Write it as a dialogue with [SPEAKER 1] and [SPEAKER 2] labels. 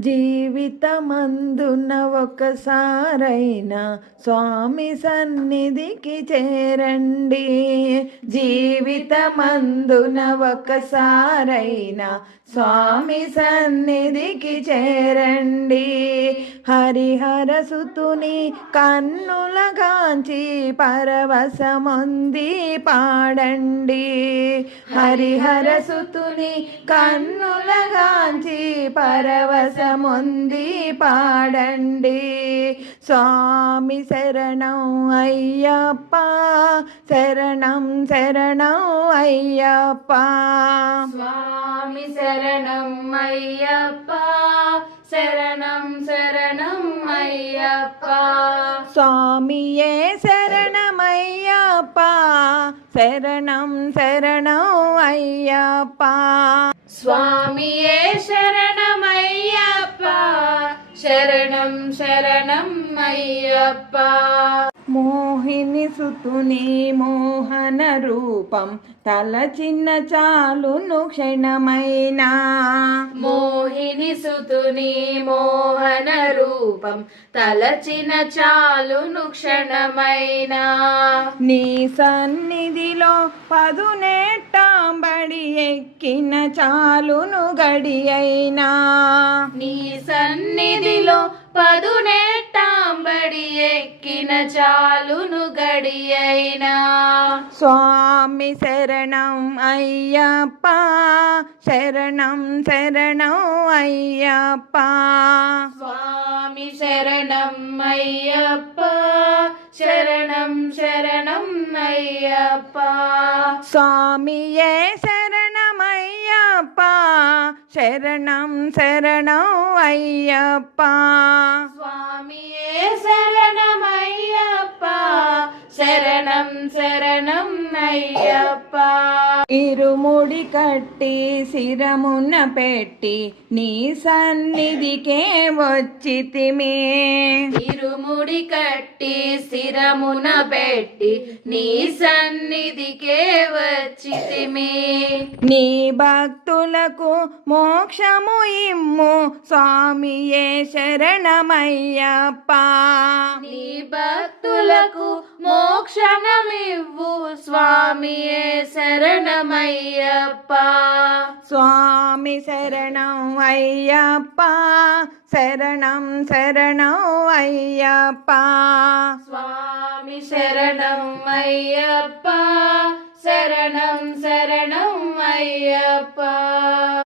[SPEAKER 1] జీవితమందున ఒకసారైనా స్వామి సన్నిధికి చేరండి. జీవితమందున ఒకసారైనా స్వామి సన్నిధికి చేరండి. హరిహర సుతుని కన్నులగాంచి పరవశముంది పాడండి. హరిహర సుతుని కన్నులగాంచి పరవశముంది పాడండి స్వామి శరణం అయ్యప్ప శరణం శరణం అయ్యప్ప
[SPEAKER 2] స్వామి శరణం అయ్యప్ప శరణం శరణం అయ్యప్ప
[SPEAKER 1] స్వామియే శరణమయ్యప్ప శరణం శరణం అయ్యప్ప
[SPEAKER 2] స్వామియే శరణమయ్యప్ప? శరణం శరణం అయ్యప్ప.
[SPEAKER 1] మోహిని సుతుని మోహన రూపం తలచిన చాలును క్షణమైనా.
[SPEAKER 2] మోహిని సుతుని మోహన రూపం తలచిన చాలును క్షణమైనా.
[SPEAKER 1] నీ సన్నిధిలో పదునెట్టాంబడి ఎక్కిన చాలును గడి అయినా.
[SPEAKER 2] నీ సన్నిధిలో పదునెట్టాంబడి ఎక్కిన చాలును గడి అయినా.
[SPEAKER 1] స్వామి శరణం అయ్యప్ప శరణం శరణం అయ్యప్ప.
[SPEAKER 2] స్వామి శరణం అయ్యప్ప శరణం శరణం అయ్యప్ప
[SPEAKER 1] స్వామియే శరణమయ్యప్ప శరణం శరణం అయ్యప్ప
[SPEAKER 2] స్వామియే శరణమయ్యప్ప శరణం శరణం అయ్యప్ప
[SPEAKER 1] ఇరుముడి కట్టి శిరమున పెట్టి నీ సన్నిధికే వచ్చితిమే
[SPEAKER 2] ఇరుముడి కట్టి శిరమున పెట్టి నీ సన్నిధికే వచ్చితిమి
[SPEAKER 1] నీ భక్తులకు మోక్షము ఇమ్ము స్వామియే శరణమయ్యప్ప.
[SPEAKER 2] నీ భక్తులకు మోక్షణమివ్వు స్వామియే శరణమయ్యప్ప
[SPEAKER 1] స్వామి శరణం అయ్యప్ప శరణం శరణం అయ్యప్ప
[SPEAKER 2] స్వామి శరణం అయ్యప్ప శరణం శరణం అయ్యప్ప